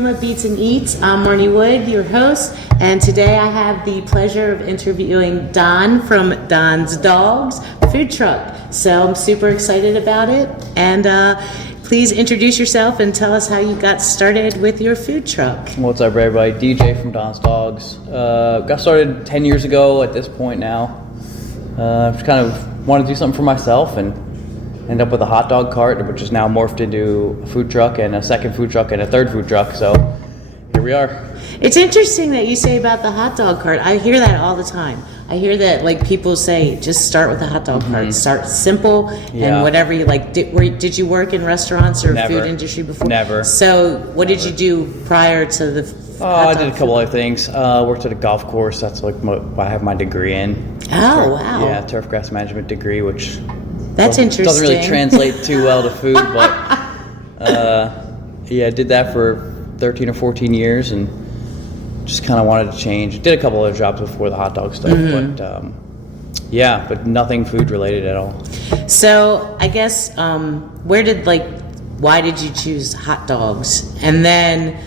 Huma Beats and Eats. I'm Marni Wood, your host, and today I have the pleasure of interviewing Don from Don's Dogs food truck. So I'm super excited about it, and please introduce yourself and tell us how you got started with your food truck. What's up, everybody? DJ from Don's Dogs. Got started 10 years ago at this point now. Just kind of wanted to do something for myself and end up with a hot dog cart, which is now morphed into a food truck and a second food truck and a third food truck. So here we are. It's interesting that you say about the hot dog cart. I hear that all the time. I hear that like people say, just start with a hot dog cart. Start simple and whatever you like. Did you work in restaurants or food industry before? Never. So what did you do prior to the I did a couple other things. Worked at a golf course. That's like what I have my degree in. Oh, wow. Yeah, turf grass management degree, which that's interesting. Doesn't really translate too well to food, but I did that for 13 or 14 years and just kind of wanted to change. Did a couple other jobs before the hot dog stuff, but nothing food related at all. So I guess why did you choose hot dogs? And then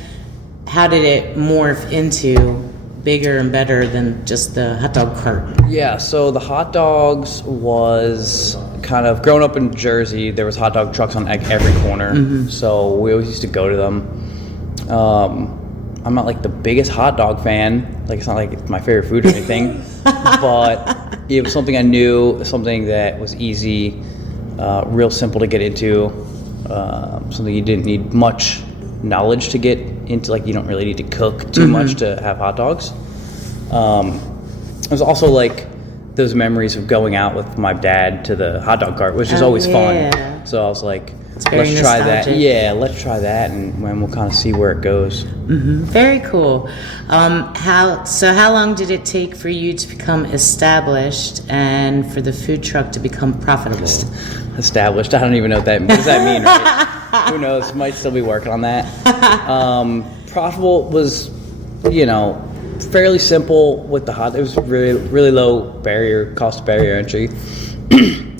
how did it morph into bigger and better than just the hot dog cart? Yeah, so the hot dogs was kind of, growing up in Jersey, there was hot dog trucks on every corner, so we always used to go to them. I'm not like the biggest hot dog fan, like it's not like it's my favorite food or anything, but it was something I knew, something that was easy, real simple to get into, something you didn't need much knowledge to get into, like you don't really need to cook too much to have hot dogs. It was also like those memories of going out with my dad to the hot dog cart, which is always fun. So I was like, let's try that. Yeah, let's try that, and we'll kind of see where it goes. Very cool. How long did it take for you to become established and for the food truck to become profitable? Established? I don't even know what that does. That mean, right? Who knows? Might still be working on that. Profitable was, fairly simple with the hot. It was really low cost barrier entry,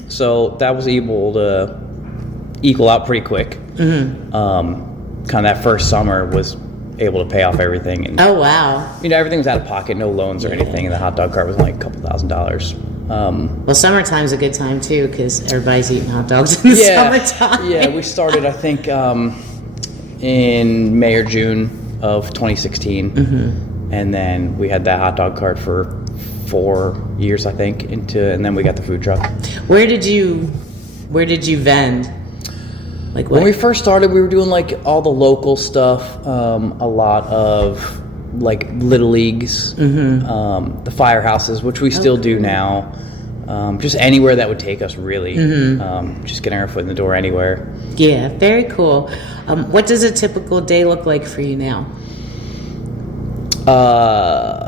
so that was able to equal out pretty quick. Kind of that first summer was able to pay off everything. And, oh wow! Everything was out of pocket, no loans or anything, and the hot dog cart was like a couple $1,000s. Well, summertime's a good time too because everybody's eating hot dogs in the summertime. Yeah, we started I think in May or June of 2016, and then we had that hot dog cart for 4 years I think and then we got the food truck. Where did you vend? Like what? When we first started, we were doing like all the local stuff, a lot of like little leagues, the firehouses, which we still do now. Just anywhere that would take us, really. Just getting our foot in the door anywhere. Yeah, very cool. What does a typical day look like for you now?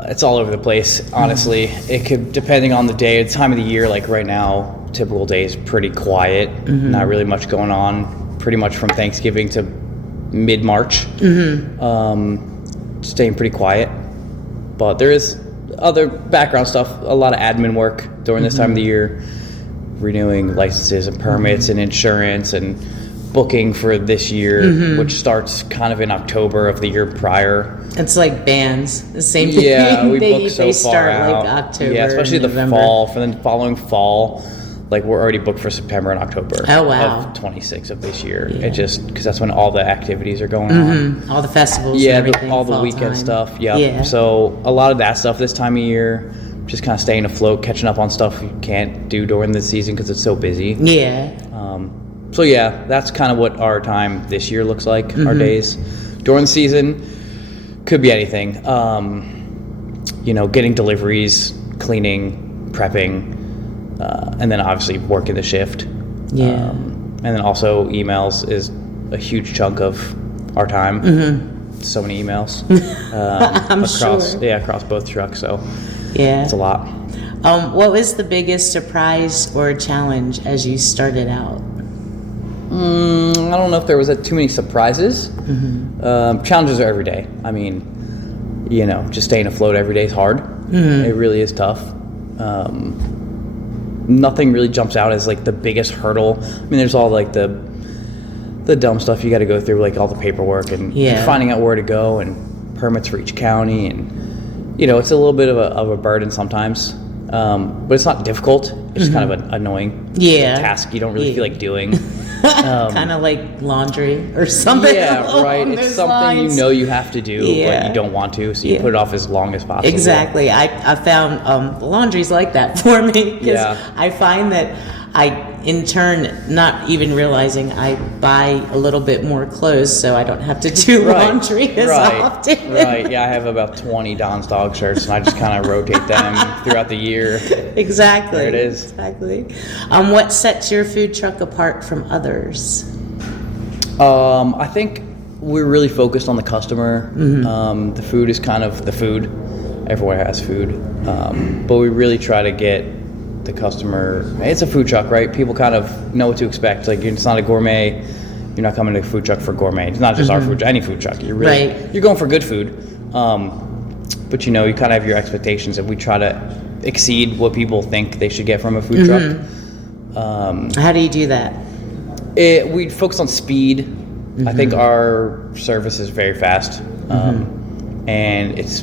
It's all over the place, honestly. It could, depending on the day, the time of the year. Like right now, typical day is pretty quiet. Not really much going on. Pretty much from Thanksgiving to mid-March. Staying pretty quiet, but there is other background stuff, a lot of admin work during this time of the year, renewing licenses and permits and insurance and booking for this year, which starts kind of in October of the year prior. It's like bands, the same thing. Yeah, we book so far start out. Like October. Yeah, especially the November. fall. For the following fall, like we're already booked for September and October. Oh wow! Of 26 of this year. Yeah. It just because that's when all the activities are going on. All the festivals. Yeah, and everything, all the weekend time. stuff. Yeah. So a lot of that stuff this time of year, just kind of staying afloat, catching up on stuff you can't do during the season because it's so busy. Yeah. So yeah, that's kind of what our time this year looks like. Our days during the season could be anything. Getting deliveries, cleaning, prepping. And then obviously working the shift. Yeah. And then also emails is a huge chunk of our time. So many emails. Across both trucks. So it's a lot. What was the biggest surprise or challenge as you started out? I don't know if there was too many surprises. Challenges are every day. I mean, just staying afloat every day is hard. It really is tough. Nothing really jumps out as like the biggest hurdle. I mean, there's all like the the dumb stuff you got to go through, like all the paperwork and finding out where to go and permits for each county, and it's a little bit of a burden sometimes. But it's not difficult. It's just kind of an annoying task you don't really feel like doing. Kind of like laundry or something. Yeah, right. It's something lines. You have to do, but you don't want to, so you put it off as long as possible. Exactly. I found laundry's like that for me, because I find that I, in turn, not even realizing, I buy a little bit more clothes so I don't have to do laundry as often. Right. Yeah, I have about 20 Don's dog shirts, and I just kind of rotate them throughout the year. Exactly. There it is. Exactly. What sets your food truck apart from others? I think we're really focused on the customer. The food is kind of the food. Everywhere has food. But we really try to get the customer. It's a food truck, right? People kind of know what to expect. Like, it's not a gourmet. You're not coming to a food truck for gourmet. It's not just our food, any food truck. You're really you're going for good food. But you kind of have your expectations, and we try to exceed what people think they should get from a food truck. How do you do that? We focus on speed. I think our service is very fast, and it's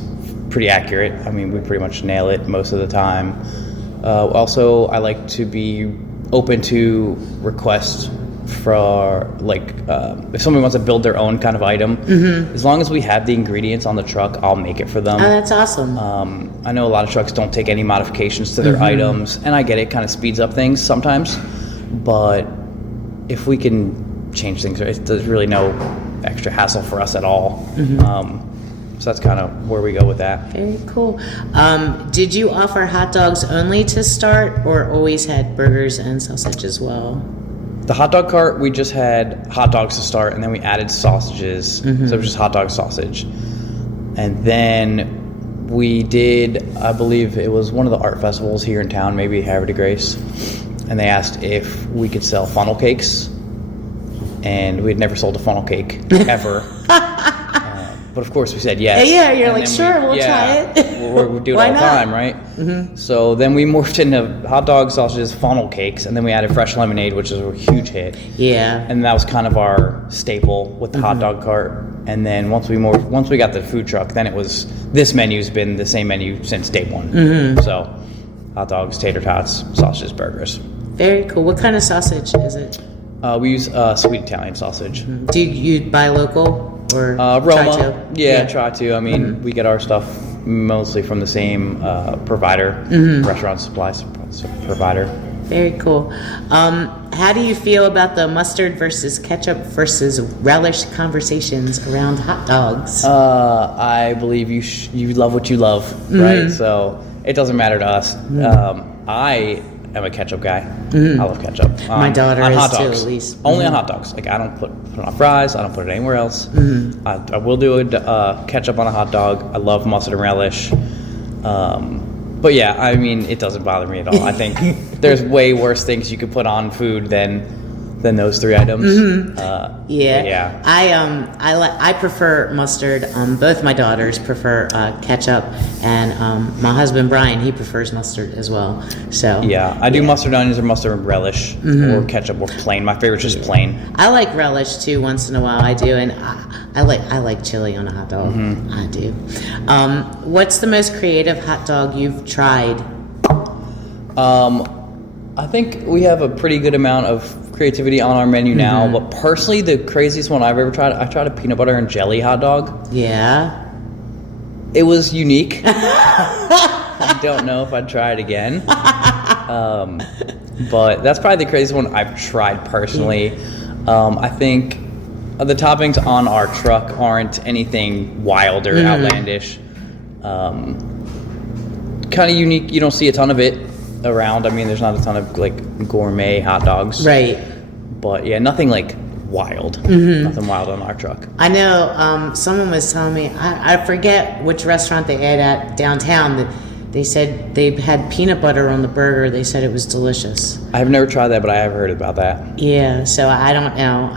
pretty accurate. I mean, we pretty much nail it most of the time. Also, I like to be open to requests for, if somebody wants to build their own kind of item. As long as we have the ingredients on the truck, I'll make it for them. Oh, that's awesome. I know a lot of trucks don't take any modifications to their items, and I get it kind of speeds up things sometimes, but if we can change things, there's really no extra hassle for us at all. So that's kind of where we go with that. Very cool. Did you offer hot dogs only to start, or always had burgers and sausage as well? The hot dog cart, we just had hot dogs to start, and then we added sausages. So it was just hot dog sausage. And then we did, I believe it was one of the art festivals here in town, maybe Havre de Grace, and they asked if we could sell funnel cakes. And we had never sold a funnel cake, ever. But of course we said yes. Yeah, you're like, sure, we'll try it. We do it all the time, right? So then we morphed into hot dog, sausages, funnel cakes, and then we added fresh lemonade, which is a huge hit. Yeah. And that was kind of our staple with the hot dog cart. And then once we got the food truck, then it was, this menu's been the same menu since day one. So hot dogs, tater tots, sausages, burgers. Very cool. What kind of sausage is it? We use sweet Italian sausage. Do you buy local? Or Roma, try to. I mean, we get our stuff mostly from the same provider, restaurant supplies provider. Very cool. How do you feel about the mustard versus ketchup versus relish conversations around hot dogs? I believe you love what you love, right? So it doesn't matter to us. I'm a ketchup guy. I love ketchup. My daughter on is hot too, dogs. at least. Only on hot dogs. Like, I don't put it on fries. I don't put it anywhere else. I will do a ketchup on a hot dog. I love mustard and relish. But yeah, I mean, it doesn't bother me at all. I think there's way worse things you could put on food than those three items. I prefer mustard. Both my daughters prefer ketchup, and my husband Brian, he prefers mustard as well. So yeah, I do mustard onions or mustard and relish, or ketchup or plain. My favorite is just plain. I like relish too. Once in a while, I do, and I like chili on a hot dog. I do. What's the most creative hot dog you've tried? I think we have a pretty good amount of creativity on our menu now, but personally, the craziest one I've ever tried, I tried a peanut butter and jelly hot dog. Yeah. It was unique. I don't know if I'd try it again. But that's probably the craziest one I've tried personally. I think the toppings on our truck aren't anything wild or outlandish. Kind of unique. You don't see a ton of it around. I mean, there's not a ton of like gourmet hot dogs, right? But yeah, nothing like wild. Nothing wild on our truck. I know someone was telling me, I forget which restaurant they ate at downtown, that they said they had peanut butter on the burger. They said it was delicious. I've never tried that, but I have heard about that. Yeah, so I don't know.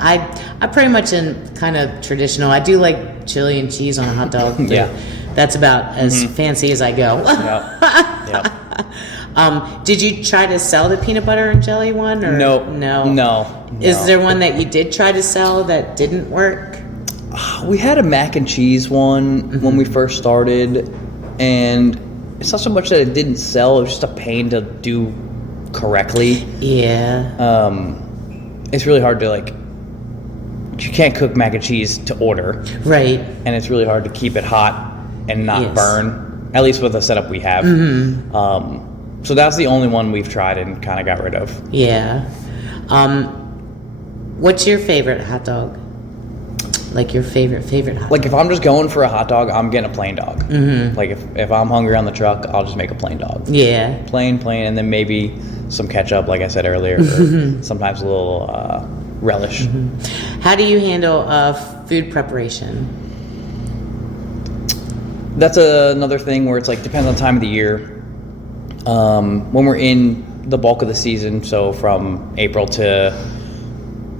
I pretty much am kind of traditional. I do like chili and cheese on a hot dog. Yeah. That's about as fancy as I go. Yep. Did you try to sell the peanut butter and jelly one? Or No. Is there one that you did try to sell that didn't work? We had a mac and cheese one when we first started, and it's not so much that it didn't sell, it was just a pain to do correctly. Yeah. It's really hard to, like, you can't cook mac and cheese to order. Right. And it's really hard to keep it hot and not burn, at least with the setup we have. So that's the only one we've tried and kind of got rid of. Yeah. What's your favorite hot dog? Like your favorite hot dog? Like if I'm just going for a hot dog, I'm getting a plain dog. Like if I'm hungry on the truck, I'll just make a plain dog. Yeah. Plain, and then maybe some ketchup, like I said earlier, or sometimes a little relish. How do you handle food preparation? That's another thing where it's like depends on the time of the year. When we're in the bulk of the season, so from April to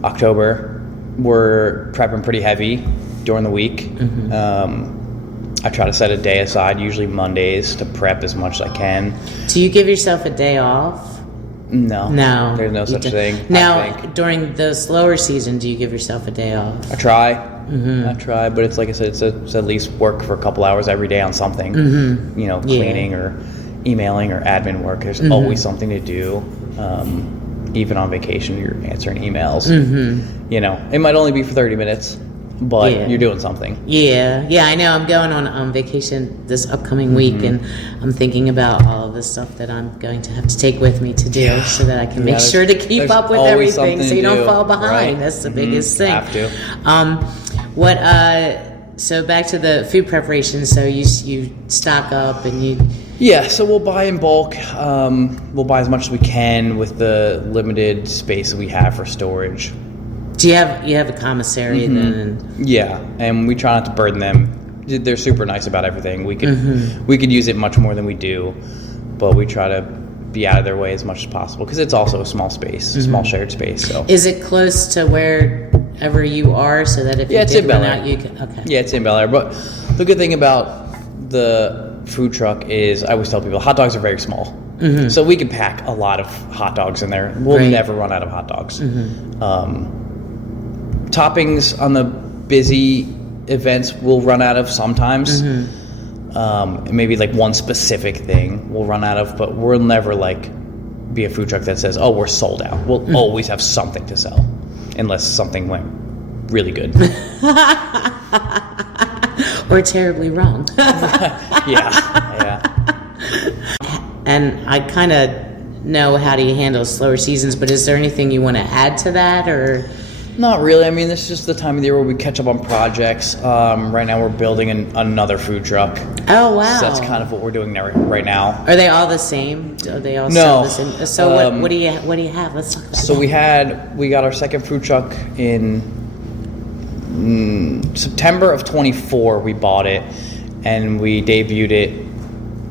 October, we're prepping pretty heavy during the week. I try to set a day aside, usually Mondays, to prep as much as I can. Do you give yourself a day off? No. There's no such thing. Now, during the slower season, do you give yourself a day off? I try. I try, but it's like I said, it's at least work for a couple hours every day on something. Cleaning or emailing or admin work. There's always something to do. Even on vacation, you're answering emails. It might only be for 30 minutes, but you're doing something. Yeah, I know. I'm going on vacation this upcoming week, and I'm thinking about all of the stuff that I'm going to have to take with me to do so that I can make sure to keep up with everything so you don't fall behind. Right. That's the biggest thing. Have to. So back to the food preparation. So you stock up and you... Yeah, so we'll buy in bulk. We'll buy as much as we can with the limited space that we have for storage. Do you have a commissary then? Yeah, and we try not to burden them. They're super nice about everything. We could use it much more than we do, but we try to be out of their way as much as possible because it's also a small space, small shared space. So is it close to wherever you are so that if you did run out, you can? Okay. Yeah, it's in Bel Air. But the good thing about the food truck is I always tell people hot dogs are very small. So we can pack a lot of hot dogs in there. We'll never run out of hot dogs. Toppings on the busy events we'll run out of sometimes. Maybe like one specific thing we'll run out of, but we'll never like be a food truck that says, oh, we're sold out. We'll always have something to sell unless something went really good. Or terribly wrong. Yeah. And I kind of know how do you handle slower seasons, but is there anything you want to add to that, or? Not really. I mean, this is just the time of the year where we catch up on projects. Right now we're building another food truck. Oh, wow. So that's kind of what we're doing right now. Are they all the same? Are they all sell the same? So what do you have? Let's talk about that. So we got our second food truck in September of 24. We bought it and we debuted it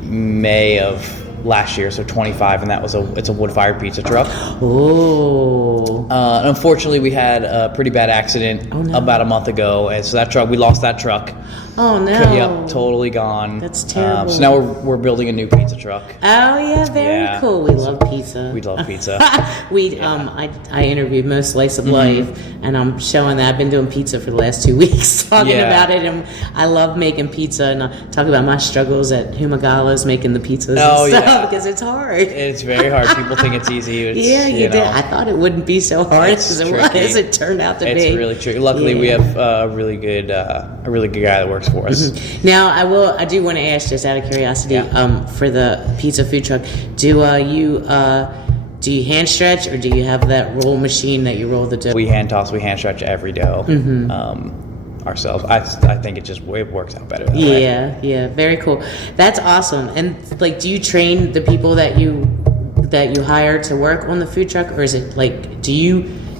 May of last year, so 25, and it's a wood-fired pizza truck. Oh. Unfortunately, we had a pretty bad accident about a month ago, and so we lost that truck. Oh no! Yep, totally gone. That's terrible. So now we're building a new pizza truck. Oh yeah, very cool. We love pizza. We love pizza. I interviewed Most Slice of Life, and I'm showing that I've been doing pizza for the last 2 weeks, talking about it, and I love making pizza, and I talk about my struggles at HUMA making the pizzas and stuff because it's hard. It's very hard. People think it's easy. You did. I thought it wouldn't be so hard as it was. It turned out to be. It's really tricky. Luckily, we have a really good guy that works for us. Now, I do want to ask, just out of curiosity, for the pizza food truck, do you hand stretch, or do you have that roll machine that you roll the dough? We hand toss, we hand stretch every dough ourselves. I think it works out better that way. Yeah, very cool. That's awesome. And like, do you train the people that you hire to work on the food truck, or is it like,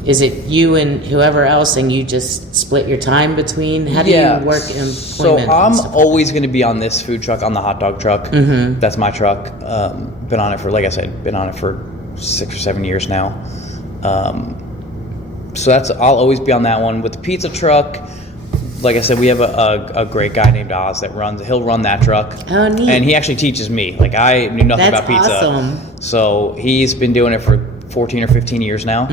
is it you and whoever else, and you just split your time between? How do you work employment? So I'm always going to be on this food truck, on the hot dog truck. That's my truck. Been on it for, like I said, 6 or 7 years now. So I'll always be on that one. With the pizza truck, like I said, we have a great guy named Oz that he'll run that truck. Oh, neat. And he actually teaches me. Like, I knew nothing That's about pizza. awesome. So he's been doing it for 14 or 15 years now.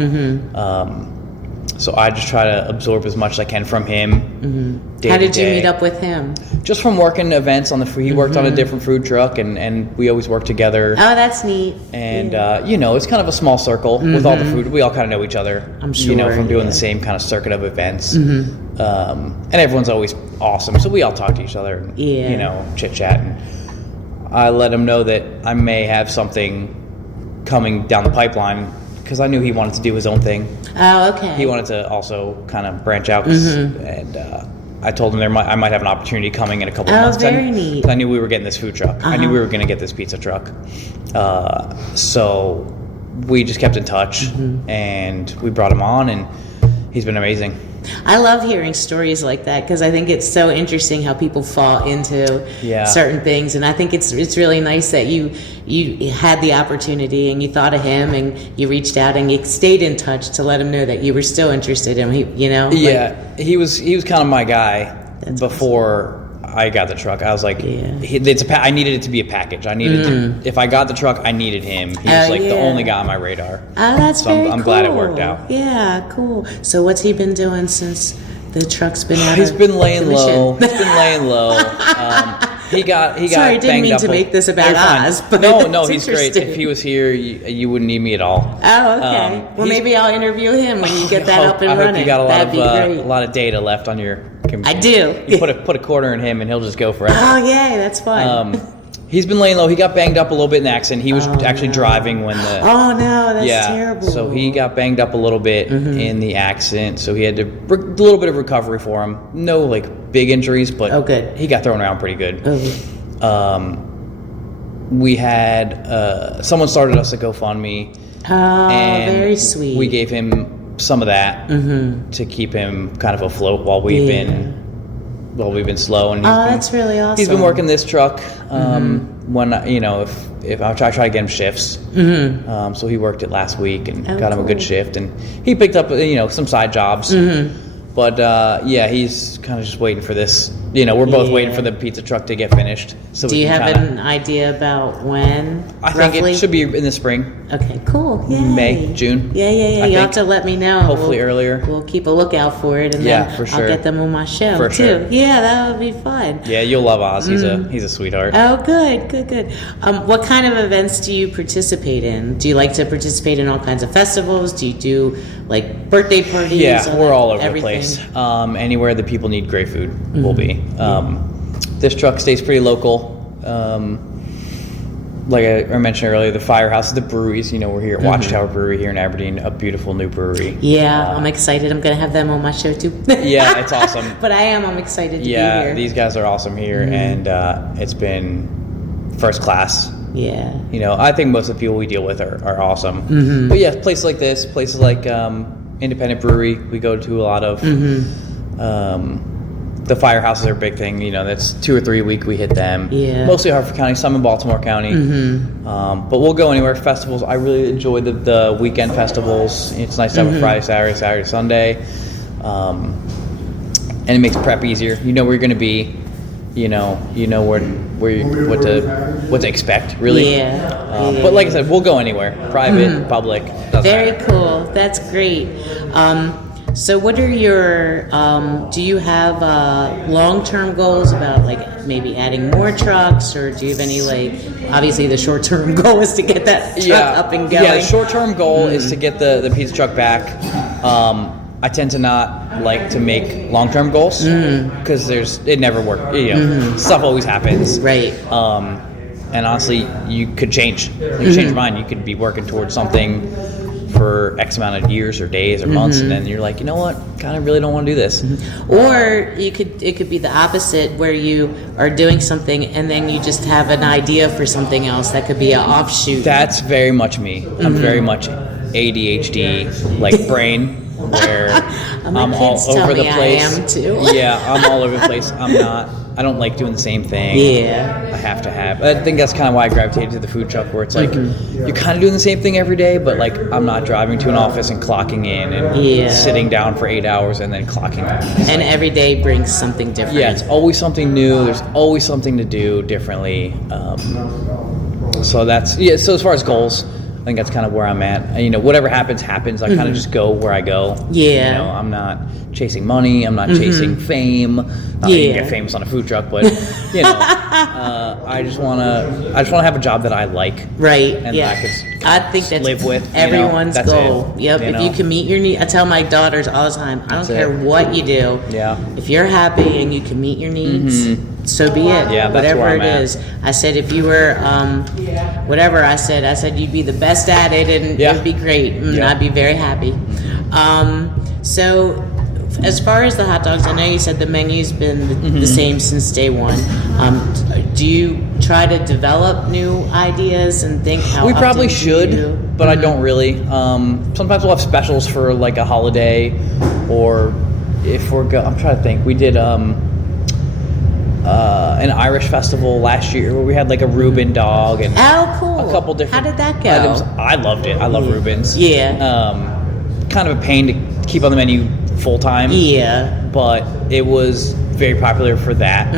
So I just try to absorb as much as I can from him. How did you meet up with him? Just from working events on the food. He worked on a different food truck, and we always worked together. Oh, that's neat. And, it's kind of a small circle with all the food. We all kind of know each other. I'm sure. From doing the same kind of circuit of events. And everyone's always awesome. So we all talk to each other and, chit-chat. And I let him know that I may have something coming down the pipeline, because I knew he wanted to do his own thing. Oh, okay. He wanted to also kind of branch out, and I told him I might have an opportunity coming in a couple of months. Oh, very neat. I knew we were getting this food truck. I knew we were going to get this pizza truck. So we just kept in touch, and we brought him on, and he's been amazing. I love hearing stories like that, because I think it's so interesting how people fall into certain things, and I think it's really nice that you had the opportunity and you thought of him and you reached out and you stayed in touch to let him know that you were still interested in him. He was kind of my guy before I got the truck. I was like, I needed it to be a package. I needed if I got the truck, I needed him. He was the only guy on my radar. Oh, that's so very I'm cool. glad it worked out. Yeah, cool. So what's he been doing since the truck's been out? He's been laying low. He's been laying low. He got Sorry, I didn't mean to make this about Oz. But no, he's great. If he was here, you wouldn't need me at all. Oh, okay. Well, maybe I'll interview him when you get that up and running. I hope you got a lot of data left on your computer. I do. You put a quarter in him, and he'll just go forever. Oh, yay, that's fun. He's been laying low. He got banged up a little bit in the accident. He was actually driving when the... Oh, no, that's terrible. So he got banged up a little bit in the accident. So he had a little bit of recovery for him. No, big injuries, but good. He got thrown around pretty good. We had... someone started us a GoFundMe. Oh, and very sweet. We gave him some of that to keep him kind of afloat while we've been slow. And that's really awesome. He's been working this truck when if I try to get him shifts. So he worked it last week and got him a good shift, and he picked up some side jobs. But he's kind of just waiting for this. We're both waiting for the pizza truck to get finished. So do you have an idea about when? I think it should be in the spring. Okay, cool. Yay. May, June. Yeah. You'll have to let me know. Hopefully earlier. We'll keep a lookout for it, and then for sure. I'll get them on my show for too. Sure. Yeah, that would be fun. Yeah, you'll love Oz. He's a sweetheart. Oh, good. What kind of events do you participate in? Do you like to participate in all kinds of festivals? Do you do birthday parties? Yeah, we're all over everything? the place. Anywhere that people need great food, we'll be. This truck stays pretty local. Like I mentioned earlier, the Firehouse, the breweries. We're here at Watchtower Brewery here in Aberdeen, a beautiful new brewery. Yeah, I'm excited. I'm going to have them on my show too. Yeah, it's awesome. But I'm excited to be here. Yeah, these guys are awesome here, and it's been first class. Yeah. I think most of the people we deal with are awesome. But yeah, places like this, places like Independent Brewery, we go to a lot of. The Firehouses are a big thing. That's 2 or 3 a week we hit them. Yeah. Mostly Hartford County, some in Baltimore County. But we'll go anywhere. Festivals, I really enjoy the weekend festivals. It's nice to have a Friday, Saturday, Sunday. And it makes prep easier. You know where you're going to be. You know what to expect, really. But like I said, we'll go anywhere. Private, public, doesn't Very matter. cool. That's great. So what are your, do you have long-term goals about maybe adding more trucks, or do you have any obviously the short-term goal is to get that truck up and going? Yeah, the short-term goal is to get the pizza truck back. I tend to not like to make long-term goals because it never works. Stuff always happens. Right. And honestly, you could change. You could change your mind. You could be working towards something for X amount of years or days or months, and then you're like, you know what? Kind of really don't want to do this. Or it could be the opposite, where you are doing something and then you just have an idea for something else that could be an offshoot. That's very much me. I'm very much ADHD, brain, where I'm all over the place. I am too. Yeah, I'm all over the place. I'm not I don't like doing the same thing. Yeah. I have to have. I think that's kind of why I gravitated to the food truck, where it's like you're kind of doing the same thing every day, but like I'm not driving to an office and clocking in and sitting down for 8 hours and then clocking out. And every day brings something different. Yeah, it's always something new. There's always something to do differently. So that's So as far as goals, I think that's kind of where I'm at. You know, whatever happens. I kind of just go where I go. Yeah. You know, I'm not chasing money. I'm not chasing fame. Not that you can get famous on a food truck, but you know, I just wanna have a job that I like. Right. And yeah. I think that's live with everyone's goal. Yep. You if know? you can meet your needs, I tell my daughters all the time. I don't care what you do. Yeah. If you're happy and you can meet your needs, so be it. Yeah. That's whatever where it is. I said if you were whatever I said you'd be the best at it and it'd be great. And I'd be very happy. So as far as the hot dogs, I know you said the menu's been the same since day one. Do you try to develop new ideas and think how we often probably do should, you? but I don't really. Sometimes we'll have specials for like a holiday, or if we're I'm trying to think. We did an Irish festival last year where we had like a Reuben dog and cool. a couple different How did that go? items. I loved it. I love Reubens. Yeah. Kind of a pain to keep on the menu full time. Yeah. But it was very popular for that.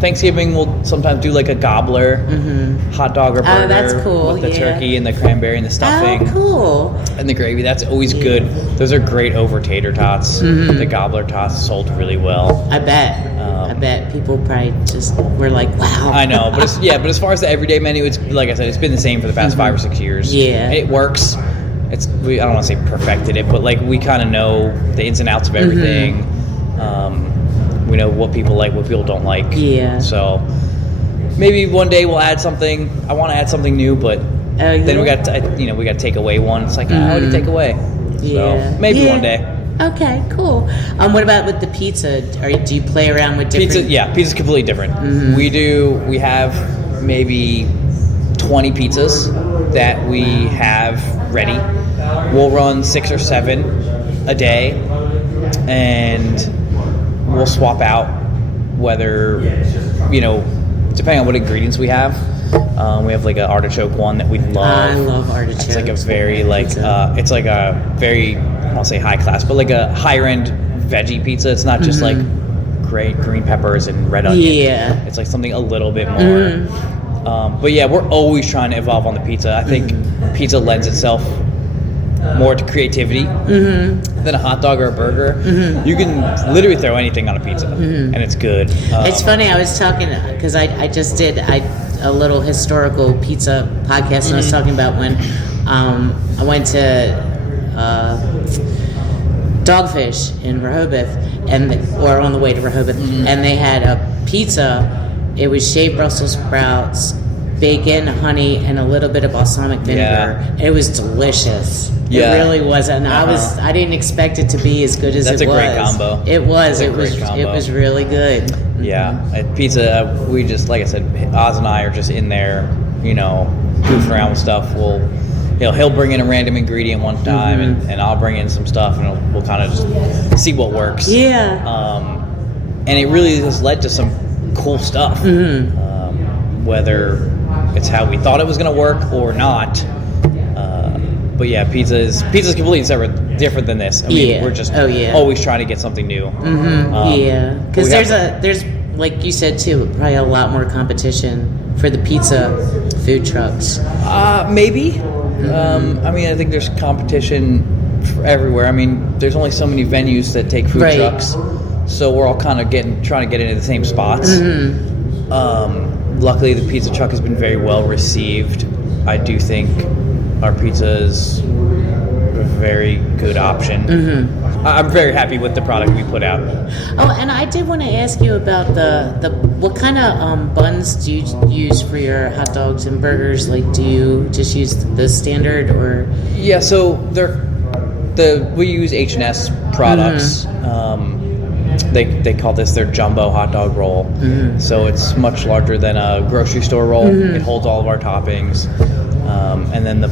Thanksgiving we'll sometimes do like a gobbler hot dog or burger that's cool. with the turkey and the cranberry and the stuffing. Oh, cool. And the gravy. That's always good. Those are great over tater tots. The gobbler tots sold really well. I bet people probably just were like, wow. I know, but but as far as the everyday menu, it's like I said, it's been the same for the past 5 or 6 years. Yeah. And it works. I don't want to say perfected it, but like we kind of know the ins and outs of everything. We know what people like, what people don't like. Yeah. So maybe one day we'll add something. I want to add something new, but then we got to take away one. It's like what do you take away? Yeah. So maybe one day. Okay, cool. What about with the pizza? Do you play around with different? Pizza? Yeah, pizza's completely different. We have maybe 20 pizzas that we have ready. We'll run 6 or 7 a day, and we'll swap out whether, depending on what ingredients we have. We have like an artichoke one that we love. I love artichokes. It's like a very it's like a very, I don't want to say high class, but like a higher end veggie pizza. It's not just like great green peppers and red onion. Yeah. It's like something a little bit more. But yeah, we're always trying to evolve on the pizza. I think pizza lends itself more to creativity than a hot dog or a burger. You can literally throw anything on a pizza and it's good. It's funny, I was talking, because I just did a little historical pizza podcast, and I was talking about when I went to Dogfish in Rehoboth, or on the way to Rehoboth, and they had a pizza. It was shaved Brussels sprouts, bacon, honey, and a little bit of balsamic vinegar. Yeah. It was delicious. Yeah. It really was, and I didn't expect it to be as good as it was. That's a great combo. It was. It was really good. Yeah, at pizza, we just, like I said, Oz and I are just in there, goofing around with stuff. He'll bring in a random ingredient one time, and I'll bring in some stuff, and we'll kind of just see what works. Yeah. And it really has led to some cool stuff. Whether it's how we thought it was going to work or not. But yeah, pizza's completely different than this. I mean, we're just always trying to get something new. Because there's like you said too, probably a lot more competition for the pizza food trucks. Maybe. I mean, I think there's competition for everywhere. I mean, there's only so many venues that take food trucks, so we're all kind of trying to get into the same spots. Luckily, the pizza truck has been very well received. I do think our pizza is a very good option. I'm very happy with the product we put out. Oh, and I did want to ask you about the what kind of buns do you use for your hot dogs and burgers? Like, do you just use the standard or? Yeah, so we use H&S products. They call this their jumbo hot dog roll. So it's much larger than a grocery store roll. It holds all of our toppings. And then the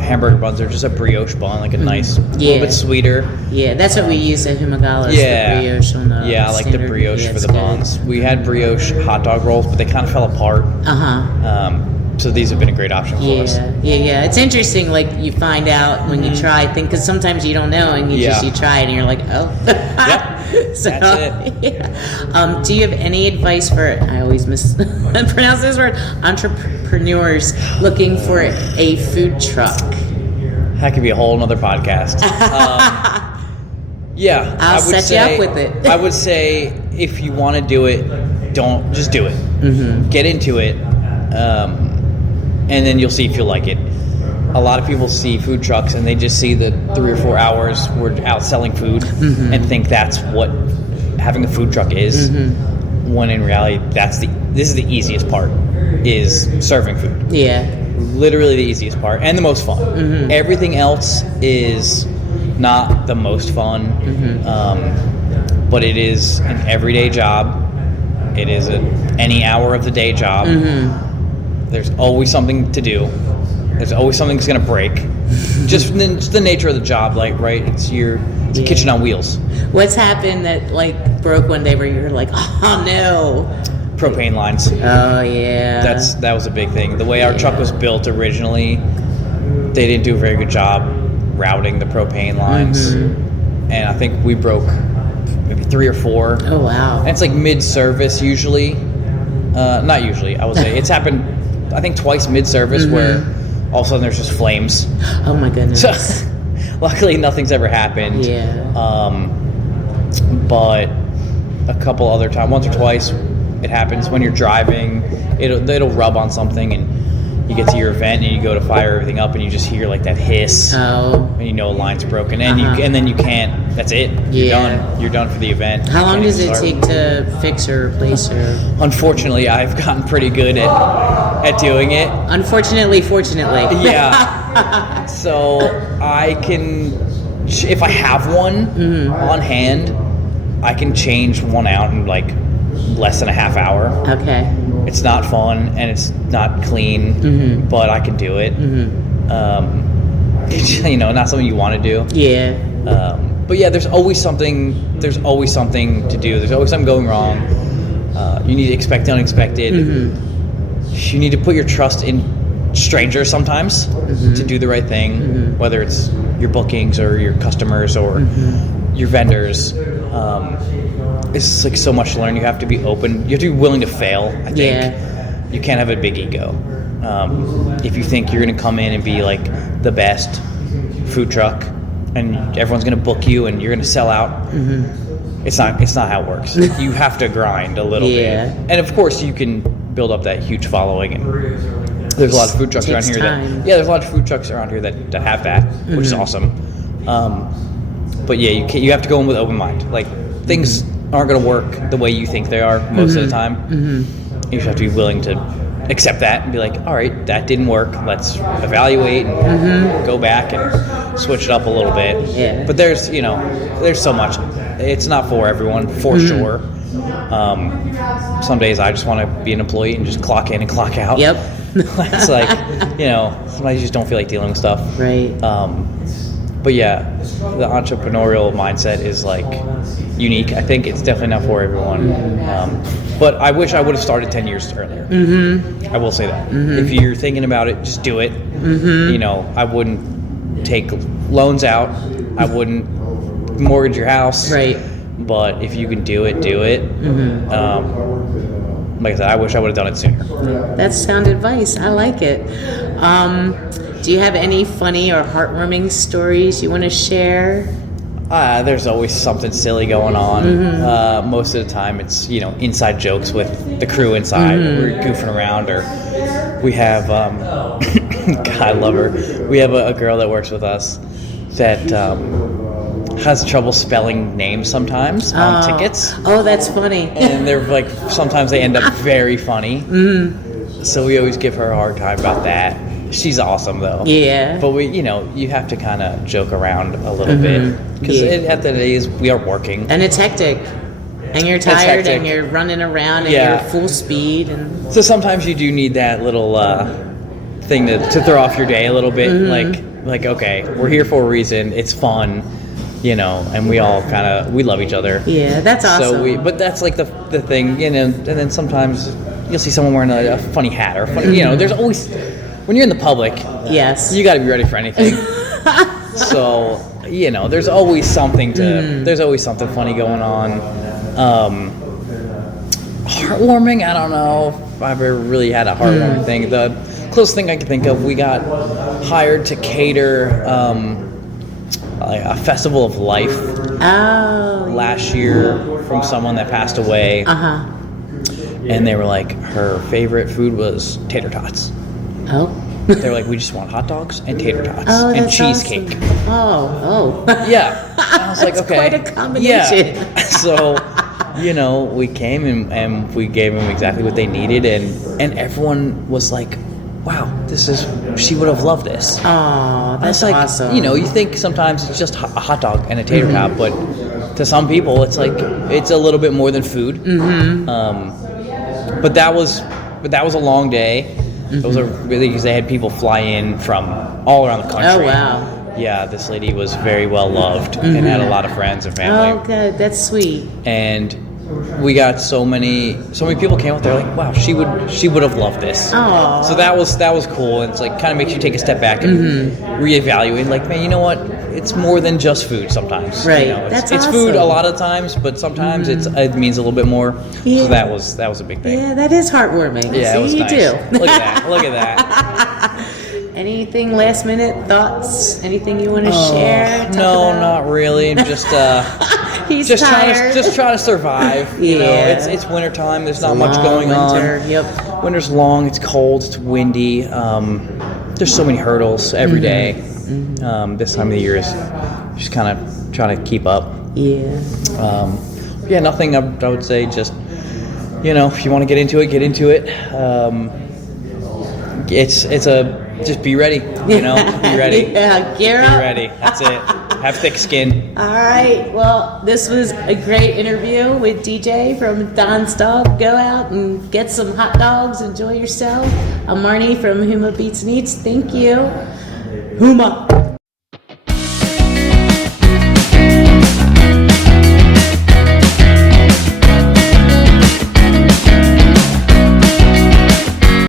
hamburger buns are just a brioche bun, like a nice, little bit sweeter. Yeah, that's what we use at Humagalas, the brioche on the I like the brioche for the buns. We had brioche hot dog rolls, but they kind of fell apart. So these have been a great option for us. Yeah. It's interesting, like, you find out when you try things, because sometimes you don't know, and you try it, and you're like, oh. Yep, so, that's it. Yeah. Do you have any advice for, I always mispronounce this word, entrepreneurs looking for a food truck? That could be a whole nother podcast. I'll set you up with it. I would say if you want to do it, just do it. Get into it. And then you'll see if you like it. A lot of people see food trucks and they just see the 3 or 4 hours we're out selling food and think that's what having a food truck is. When in reality, this is the easiest part, is serving food. Yeah. Literally the easiest part and the most fun. Everything else is not the most fun, but it is an everyday job. It is any hour of the day job. There's always something to do. There's always something that's going to break. just the nature of the job, like, right? It's a kitchen on wheels. What's happened that, like, broke one day where you're like, oh no? Propane lines. Oh yeah. That was a big thing. The way our truck was built originally, they didn't do a very good job routing the propane lines. And I think we broke maybe 3 or 4. Oh wow. And it's like mid-service usually. Not usually, I would say. It's happened, I think, twice mid-service where all of a sudden there's just flames. Oh my goodness. So, luckily nothing's ever happened. Yeah. But a couple other times, once or twice, it happens when you're driving. It'll rub on something and you get to your event and you go to fire everything up and you just hear like that hiss. Oh. And you know a line's broken and then you can't. That's it. You're done. You're done for the event. How long does it take to fix or replace or? Unfortunately, I've gotten pretty good at doing it. Unfortunately, fortunately. Yeah. So I can, if I have one on hand, I can change one out in like less than a half hour. Okay. It's not fun and it's not clean, but I can do it. Not something you want to do. Yeah. But yeah, there's always something to do. There's always something going wrong. You need to expect the unexpected. You need to put your trust in strangers sometimes to do the right thing, whether it's your bookings or your customers or your vendors. It's like so much to learn. You have to be open. You have to be willing to fail, I think. Yeah. You can't have a big ego. If you think you're going to come in and be like the best food truck and everyone's going to book you and you're going to sell out, it's not how it works. You have to grind a little bit. And of course you can build up that huge following, and there's a lot of food trucks around here there's a lot of food trucks around here that have that, which is awesome. But yeah, you have to go in with open mind. Like, things aren't going to work the way you think they are most of the time. You just have to be willing to accept that and be like, all right, that didn't work. Let's evaluate and go back and switch it up a little bit. Yeah. But there's so much. It's not for everyone, for sure. Some days I just want to be an employee and just clock in and clock out. Yep. It's like, sometimes you just don't feel like dealing with stuff. Right. But yeah, the entrepreneurial mindset is like unique. I think it's definitely not for everyone. But I wish I would have started 10 years earlier. I will say that. If you're thinking about it, just do it. I wouldn't take loans out. I wouldn't mortgage your house. Right. But if you can do it, do it. Like I said, I wish I would have done it sooner. That's sound advice. I like it. Do you have any funny or heartwarming stories you want to share? There's always something silly going on. Most of the time it's, inside jokes with the crew inside. We're goofing around, or we have, God, I love her. We have a girl that works with us that has trouble spelling names sometimes on tickets. Oh, that's funny. And they're like, sometimes they end up very funny. So we always give her a hard time about that. She's awesome though. Yeah. But you have to kind of joke around a little bit, because at the end of the day, we are working. And it's hectic. And you're tired and you're running around and you're full speed. And so sometimes you do need that little thing to throw off your day a little bit. Like okay, we're here for a reason. It's fun, and we all we love each other. Yeah, that's awesome. But that's like the thing, and then sometimes you'll see someone wearing a funny hat or funny, there's always, when you're in the public, yes, you got to be ready for anything. So, there's always something there's always something funny going on. Heartwarming, I don't know if I've ever really had a heartwarming thing. The closest thing I can think of, we got hired to cater a festival of life last year from someone that passed away. And they were like, her favorite food was tater tots. They were like, we just want hot dogs and tater tots and cheesecake. Awesome. Yeah. And I was like, okay. Quite a combination. Yeah. So, we came and we gave them exactly what they needed, and everyone was like, wow, she would have loved this. Oh, that's awesome. You think sometimes it's just a hot dog and a tater tot, but to some people it's like, it's a little bit more than food. But that was a long day. It was because they had people fly in from all around the country. Oh, wow. Yeah, this lady was very well loved and had a lot of friends and family. Oh, good. That's sweet. And we got so many people came up there like, wow, she would have loved this. Oh. So that was cool. And it's like kind of makes you take a step back and reevaluate. Like, man, you know what? It's more than just food sometimes. Right. It's That's food a awesome. lot of times, but sometimes it means a little bit more. Yeah. So that was a big thing. Yeah, that is heartwarming. Yeah, See, it was you nice. do. Look at that. Anything last minute thoughts? Anything you want to share? No, not really. Just He's just tired. trying to survive. Yeah. It's winter time. There's not much going winter. on. Yep. Winter's long. It's cold. It's windy. There's so many hurdles every day. This time of the year is just kind of trying to keep up. Yeah. Yeah, nothing. I would say just if you want to get into it, get into it. Just be ready. Be ready. Yeah, gear Be up. ready. That's it. Have thick skin. All right. Well, this was a great interview with DJ from Don's Dog. Go out and get some hot dogs. Enjoy yourself. I'm Marni from Huma Beats and Eats. Thank you. Huma.